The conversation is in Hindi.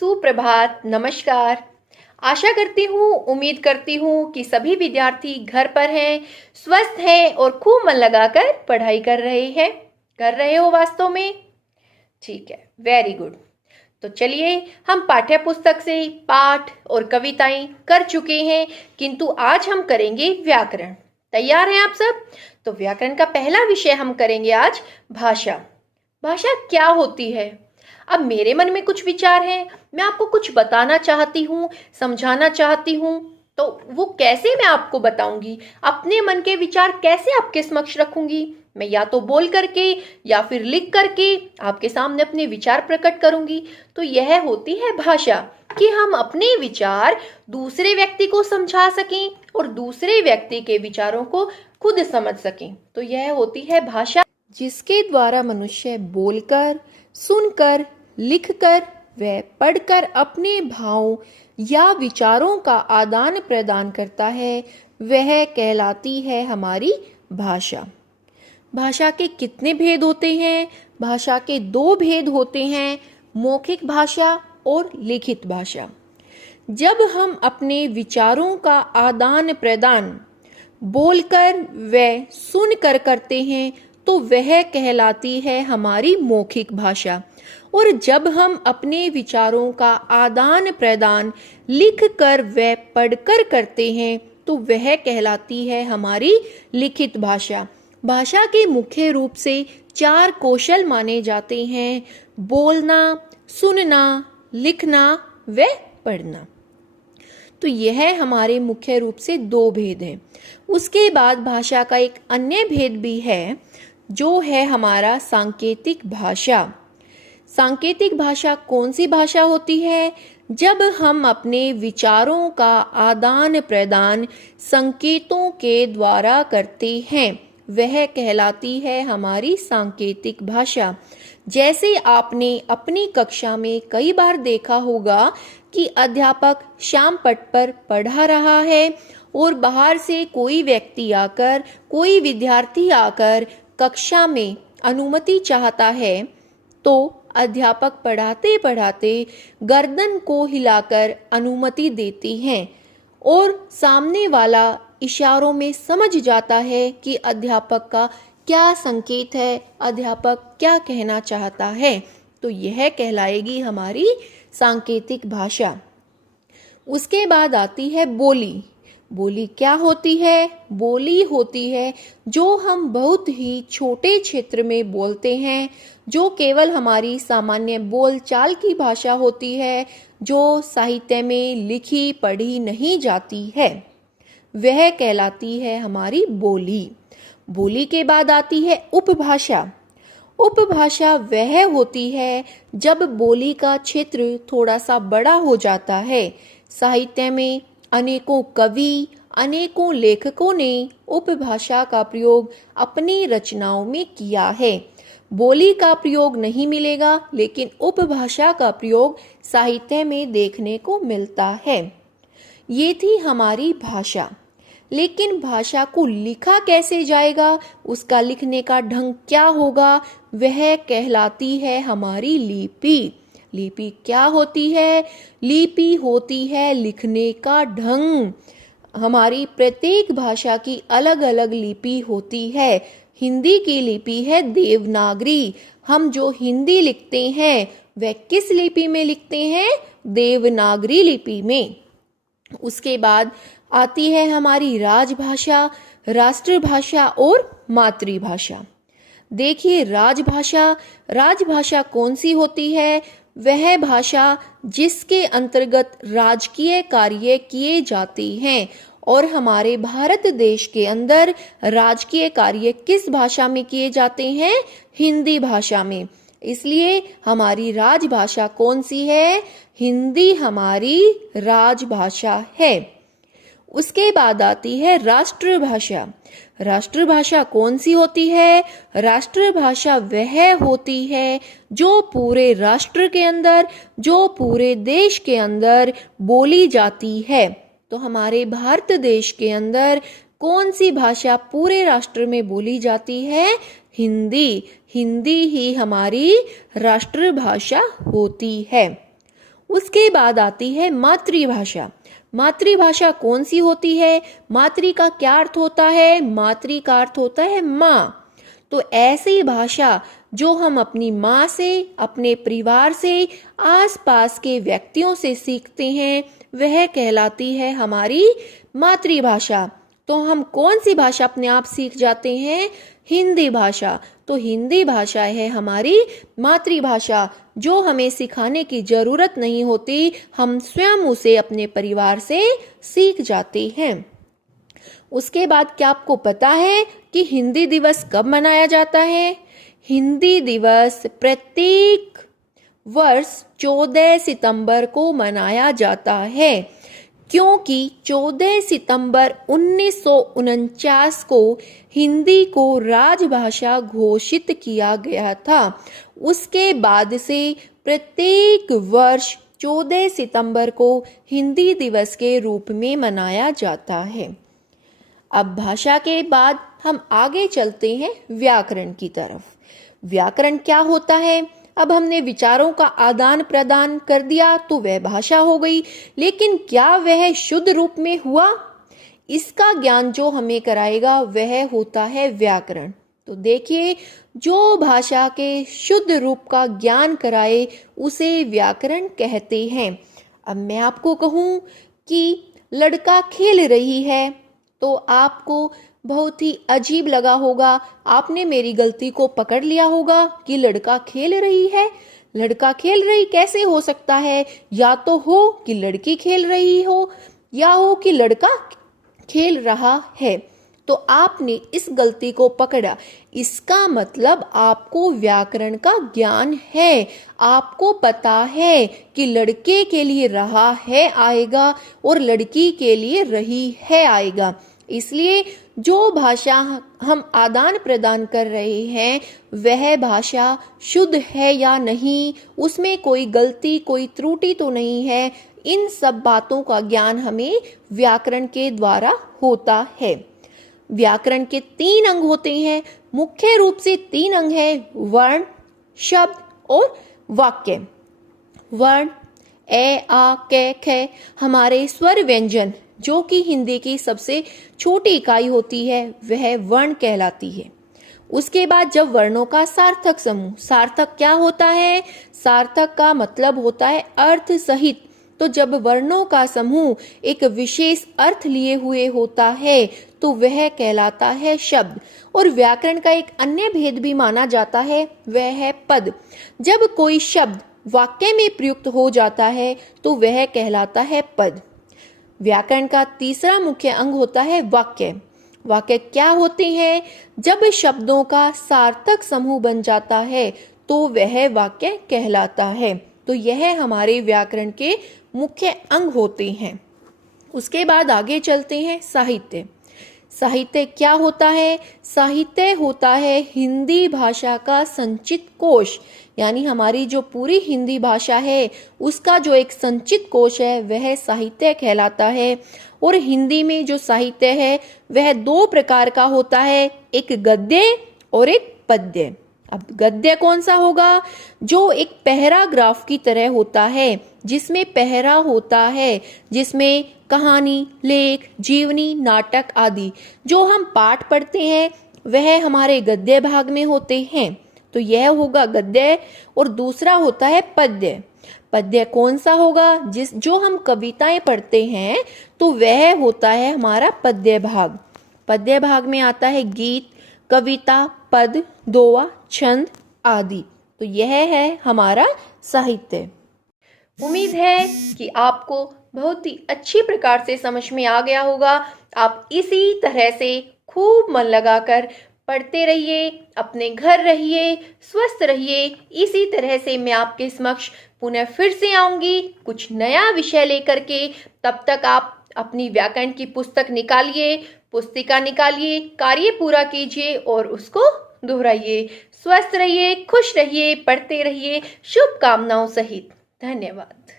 सुप्रभात, नमस्कार। आशा करती हूँ, उम्मीद करती हूँ कि सभी विद्यार्थी घर पर हैं, स्वस्थ हैं और खूब मन लगाकर पढ़ाई कर रहे हैं। कर रहे हो वास्तव में? ठीक है, वेरी गुड। तो चलिए, हम पाठ्य पुस्तक से पाठ और कविताएं कर चुके हैं, किंतु आज हम करेंगे व्याकरण। तैयार हैं आप सब? तो व्याकरण का पहला विषय हम करेंगे आज भाषा। भाषा क्या होती है? अब मेरे मन में कुछ विचार हैं, मैं आपको कुछ बताना चाहती हूँ, समझाना चाहती हूँ। तो वो कैसे मैं आपको बताऊंगी? अपने मन के विचार कैसे आपके समक्ष रखूंगी? मैं या तो बोल करके या फिर लिख करके आपके सामने अपने विचार प्रकट करूंगी। तो यह होती है भाषा, कि हम अपने विचार दूसरे व्यक्ति को समझा सकें और दूसरे व्यक्ति के विचारों को खुद समझ सकें। तो यह होती है भाषा, जिसके द्वारा मनुष्य बोलकर, सुनकर, लिखकर व पढ़कर अपने भावों या विचारों का आदान प्रदान करता है, वह कहलाती है हमारी भाषा। भाषा के कितने भेद होते हैं? भाषा के दो भेद होते हैं, मौखिक भाषा और लिखित भाषा। जब हम अपने विचारों का आदान प्रदान बोलकर व सुनकर करते हैं तो वह कहलाती है हमारी मौखिक भाषा। और जब हम अपने विचारों का आदान प्रदान लिखकर व पढ़कर करते हैं तो वह कहलाती है हमारी लिखित भाषा। भाषा के मुख्य रूप से 4 कौशल माने जाते हैं: बोलना, सुनना, लिखना व पढ़ना। तो यह हमारे मुख्य रूप से 2 भेद हैं। उसके बाद भाषा का एक अन्य भेद भी है, जो है हमारा सांकेतिक भाषा। सांकेतिक भाषा कौन सी भाषा होती है? जब हम अपने विचारों का आदान प्रदान संकेतों के द्वारा करते हैं, वह कहलाती है हमारी सांकेतिक भाषा। जैसे आपने अपनी कक्षा में कई बार देखा होगा कि अध्यापक श्याम पट्ट पर पढ़ा रहा है और बाहर से कोई व्यक्ति आकर, कोई विद्यार्थी आकर कक्षा में अनुमति चाहता है, तो अध्यापक पढ़ाते पढ़ाते गर्दन को हिलाकर अनुमति देते हैं और सामने वाला इशारों में समझ जाता है कि अध्यापक का क्या संकेत है, अध्यापक क्या कहना चाहता है। तो यह कहलाएगी हमारी सांकेतिक भाषा। उसके बाद आती है बोली। बोली क्या होती है? बोली होती है जो हम बहुत ही छोटे क्षेत्र में बोलते हैं, जो केवल हमारी सामान्य बोलचाल की भाषा होती है, जो साहित्य में लिखी पढ़ी नहीं जाती है, वह कहलाती है हमारी बोली। बोली के बाद आती है उपभाषा। उपभाषा वह होती है जब बोली का क्षेत्र थोड़ा सा बड़ा हो जाता है। साहित्य में अनेकों कवि, अनेकों लेखकों ने उपभाषा का प्रयोग अपनी रचनाओं में किया है। बोली का प्रयोग नहीं मिलेगा, लेकिन उपभाषा का प्रयोग साहित्य में देखने को मिलता है। ये थी हमारी भाषा। लेकिन भाषा को लिखा कैसे जाएगा, उसका लिखने का ढंग क्या होगा, वह कहलाती है हमारी लिपि। लिपि क्या होती है? लिपि होती है लिखने का ढंग। हमारी प्रत्येक भाषा की अलग अलग लिपि होती है। हिंदी की लिपि है देवनागरी। हम जो हिंदी लिखते हैं वह किस लिपि में लिखते हैं? देवनागरी लिपि में। उसके बाद आती है हमारी राजभाषा, राष्ट्रभाषा और मातृभाषा। देखिए, राजभाषा कौन सी होती है? वह भाषा जिसके अंतर्गत राजकीय कार्य किए जाते हैं। और हमारे भारत देश के अंदर राजकीय कार्य किस भाषा में किए जाते हैं? हिंदी भाषा में। इसलिए हमारी राजभाषा कौन सी है? हिंदी हमारी राजभाषा है। उसके बाद आती है राष्ट्रभाषा। राष्ट्रभाषा कौन सी होती है? राष्ट्रभाषा वह होती है जो पूरे राष्ट्र के अंदर, जो पूरे देश के अंदर बोली जाती है। तो हमारे भारत देश के अंदर कौन सी भाषा पूरे राष्ट्र में बोली जाती है? हिंदी। हिंदी ही हमारी राष्ट्रभाषा होती है। उसके बाद आती है मातृभाषा। मातृभाषा कौन सी होती है? मातृ का क्या अर्थ होता है? मातृ का अर्थ होता है माँ। तो ऐसी भाषा जो हम अपनी माँ से, अपने परिवार से, आसपास के व्यक्तियों से सीखते हैं, वह कहलाती है हमारी मातृभाषा। तो हम कौन सी भाषा अपने आप सीख जाते हैं? हिंदी भाषा। तो हिंदी भाषा है हमारी मातृभाषा, जो हमें सिखाने की जरूरत नहीं होती, हम स्वयं उसे अपने परिवार से सीख जाते हैं। उसके बाद क्या आपको पता है कि हिंदी दिवस कब मनाया जाता है? हिंदी दिवस प्रत्येक वर्ष 14 सितंबर को मनाया जाता है, क्योंकि 14 सितंबर 1949 को हिंदी को राजभाषा घोषित किया गया था। उसके बाद से प्रत्येक वर्ष 14 सितंबर को हिंदी दिवस के रूप में मनाया जाता है। अब भाषा के बाद हम आगे चलते हैं व्याकरण की तरफ। व्याकरण क्या होता है? अब हमने विचारों का आदान प्रदान कर दिया तो वह भाषा हो गई, लेकिन क्या वह शुद्ध रूप में हुआ? इसका ज्ञान जो हमें कराएगा वह होता है व्याकरण। तो देखिए, जो भाषा के शुद्ध रूप का ज्ञान कराए उसे व्याकरण कहते हैं। अब मैं आपको कहूँ कि लड़का खेल रही है, तो आपको बहुत ही अजीब लगा होगा। आपने मेरी गलती को पकड़ लिया होगा कि लड़का खेल रही है। लड़का खेल रही कैसे हो सकता है? या तो हो कि लड़की खेल रही हो, या हो कि लड़का खेल रहा है। तो आपने इस गलती को पकड़ा, इसका मतलब आपको व्याकरण का ज्ञान है। आपको पता है कि लड़के के लिए रहा है आएगा और लड़की के लिए रही है आएगा। इसलिए जो भाषा हम आदान प्रदान कर रहे हैं वह भाषा शुद्ध है या नहीं, उसमें कोई गलती, कोई त्रुटि तो नहीं है, इन सब बातों का ज्ञान हमें व्याकरण के द्वारा होता है। व्याकरण के 3 अंग होते हैं, मुख्य रूप से 3 अंग हैं, वर्ण, शब्द और वाक्य। वर्ण ए, आ, कै, ख हमारे स्वर व्यंजन, जो कि हिंदी की सबसे छोटी इकाई होती है, वह वर्ण कहलाती है। उसके बाद जब वर्णों का सार्थक समूह, सार्थक क्या होता है? सार्थक का मतलब होता है अर्थ सहित। तो जब वर्णों का समूह एक विशेष अर्थ लिए हुए होता है तो वह कहलाता है शब्द। और व्याकरण का एक अन्य भेद भी माना जाता है, वह है पद। जब कोई शब्द वाक्य में प्रयुक्त हो जाता है तो वह कहलाता है पद। व्याकरण का तीसरा मुख्य अंग होता है वाक्य। वाक्य क्या होते हैं? जब शब्दों का सार्थक समूह बन जाता है तो वह वाक्य कहलाता है। तो यह हमारे व्याकरण के मुख्य अंग होते हैं। उसके बाद आगे चलते हैं साहित्य। साहित्य क्या होता है? साहित्य होता है हिंदी भाषा का संचित कोश, यानी हमारी जो पूरी हिंदी भाषा है उसका जो एक संचित कोश है वह साहित्य कहलाता है। और हिंदी में जो साहित्य है वह 2 प्रकार का होता है, एक गद्य और एक पद्य। अब गद्य कौन सा होगा? जो एक पैराग्राफ की तरह होता है, जिसमें पहरा होता है, जिसमें कहानी, लेख, जीवनी, नाटक आदि जो हम पाठ पढ़ते हैं वह हमारे गद्य भाग में होते हैं। तो यह होगा गद्य। और दूसरा होता है पद्य। पद्य कौन सा होगा? जो हम कविताएं पढ़ते हैं तो वह होता है हमारा पद्य भाग। पद्य भाग में आता है गीत, कविता, पद, दोहा, छंद आदि। तो यह है हमारा साहित्य। उम्मीद है कि आपको बहुत ही अच्छी प्रकार से समझ में आ गया होगा। आप इसी तरह से खूब मन लगाकर पढ़ते रहिए, अपने घर रहिए, स्वस्थ रहिए। इसी तरह से मैं आपके समक्ष पुनः फिर से आऊंगी कुछ नया विषय लेकर के। तब तक आप अपनी व्याकरण की पुस्तक निकालिए, पुस्तिका निकालिए, कार्य पूरा कीजिए और उसको दोहराइए। स्वस्थ रहिए, खुश रहिए, पढ़ते रहिए, शुभकामनाओं सहित। धन्यवाद।